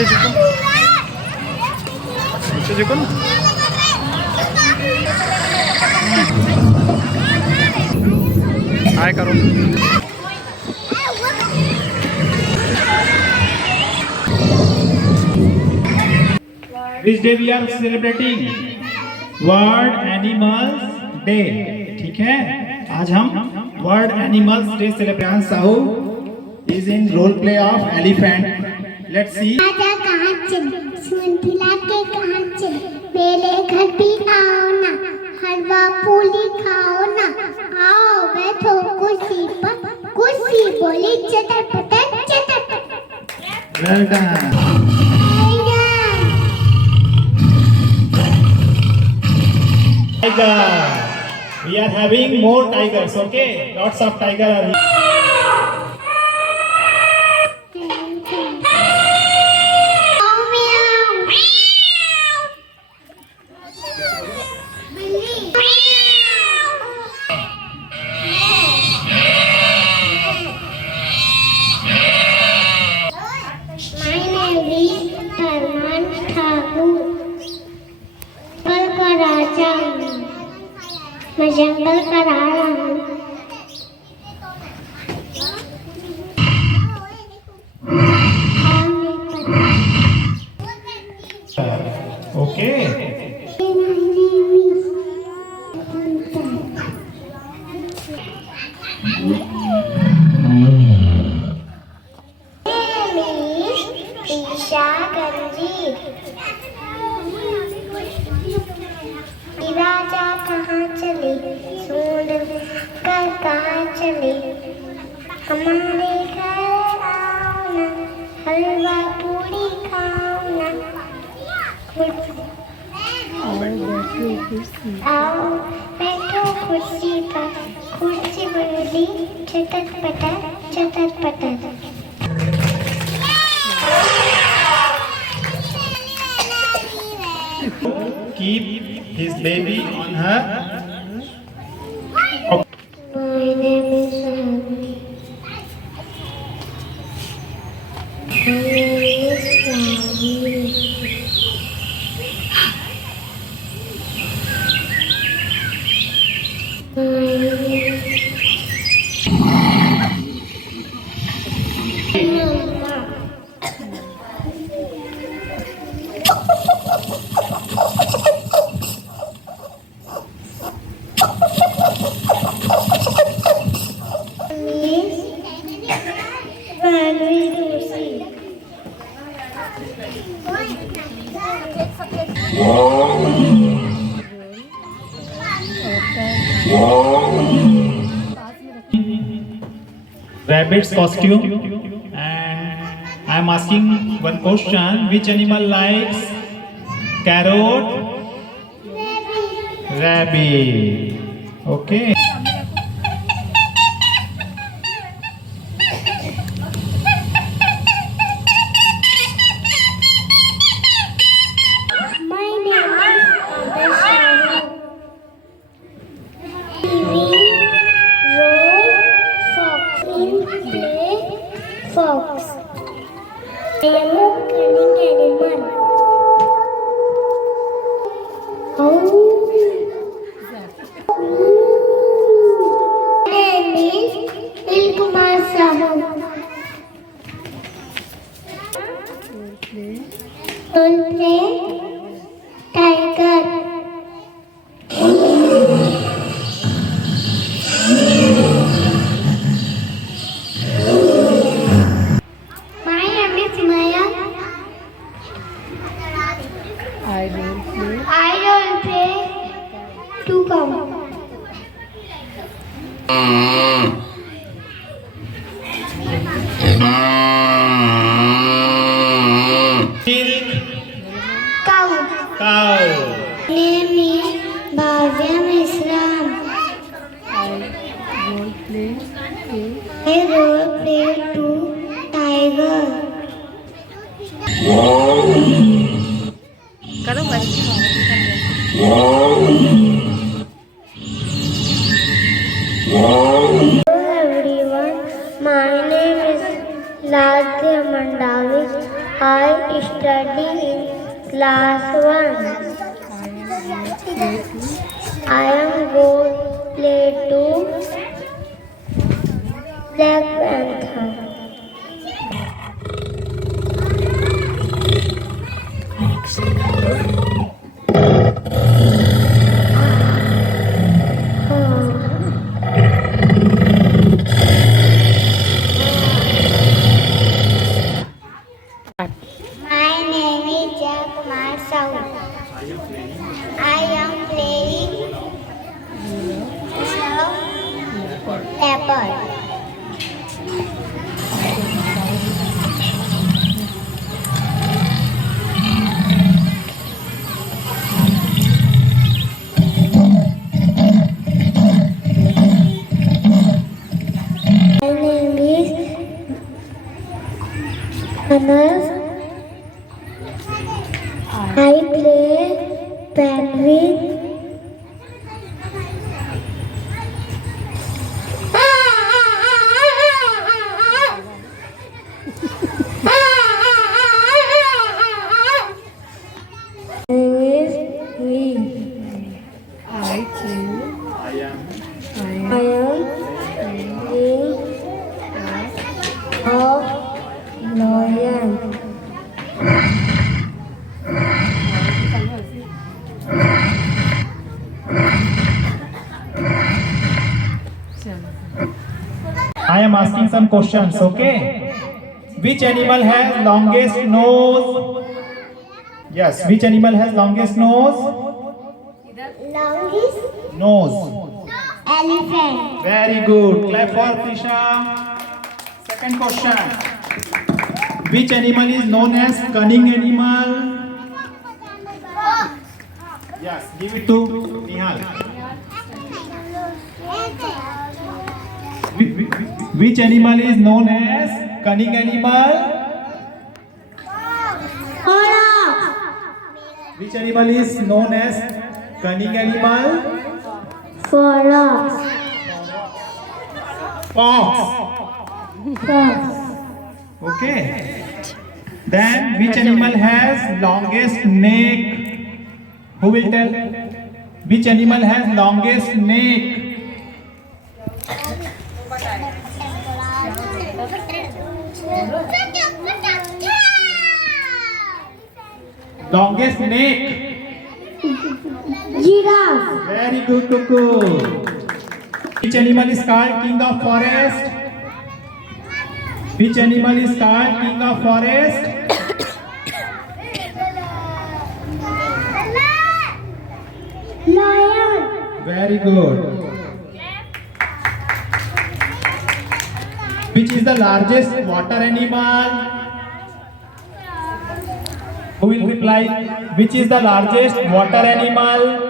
नीचे झुको, नीचे झुको ना। हाय करो। Which day we are celebrating? World Animals Day। ठीक है, आज हम World Animals Day celebrate। Sahu is in role play of elephant। Let's see। राजा कहाँ चले, सुनथिला के कहाँ चले, मेरे घर भी आओ ना, हलवा पूरी खाओ ना, आओ बैठो कुर्सी पर, कुर्सी बोली चटर पटर चटर पटर। Well done। Tiger, we are having more tigers, okay? Lots of tiger are here। मैं जंगल का राजा हूँ। ओके। ईशा गंजी। राजा कहाँ चले, सूंड कर कहाँ चले, हमारे घर आओ ना, हलवा पूरी खाओ ना, आओ बैठो कुर्सी पर, कुर्सी बोली चटर पटर चटर पटर। Keep his baby on her। My name is Ravi. My name is Ravi. Rabbit's costume, and I am asking one question: which animal likes carrot? Rabbit। Okay। Fox. I am a cunning animal. My name is Ilkumar Sahu. Role play tiger. I don't play to come. Cow. Cow। Name is Bhavya Misram. I role play to tiger. करो बस। Hello everyone, my name is Ladya Mandavi. I studying in class 1. I am going to play to Black Panther. My name is Jayakumar Sahu. I am playing leopard. My name is Anas. I play penguin. I am king of lion. I am asking some questions, okay? Which animal has longest nose? Yes, which animal has longest nose? Longest Nose. elephant. Very good. Clap for Prisha. Second question. Which animal is known as cunning animal? Yes, give it to Nihal. Which animal is known as cunning animal? Which animal is known as cunning animal? Fox. Fox. Okay. Then which animal has longest neck? Who will tell? Which animal has longest neck? Longest neck. Giraffe. Very good, Kuku. Which animal is called king of forest? Which animal is called king of forest? Lion. Very good. Which is the largest water animal? Who will reply? Which is the largest water animal?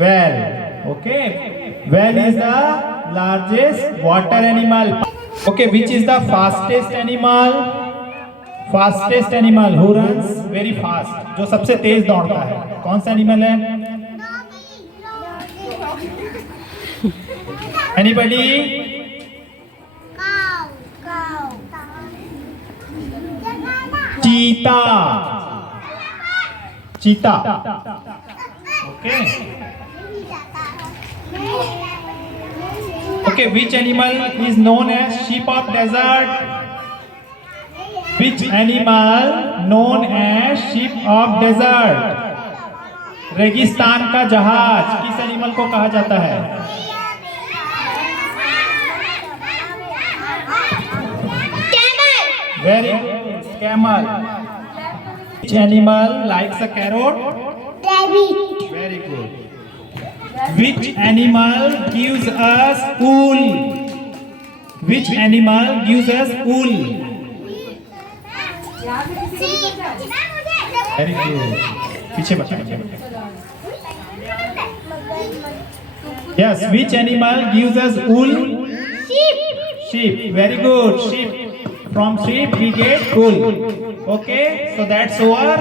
Whale. Okay. Whale is the largest water animal. Okay. Which is the fastest animal? Fastest animal who runs very fast. जो सबसे तेज दौड़ता है. कौन सा animal है? Anybody? Cheetah. Cheetah. Okay. Okay, which animal is known as sheep of desert? Which animal known as sheep of desert? रेगिस्तान का जहाज किस एनिमल को कहा जाता है? Very good. Camel. Which animal likes a carrot? Rabbit. Very good. Which animal gives us wool? Which animal gives us wool? Very good. पीछे बताओ. Yes. Which animal gives us wool? Sheep. Sheep. Very good. Sheep. From sheep we get wool. Okay. So that's our.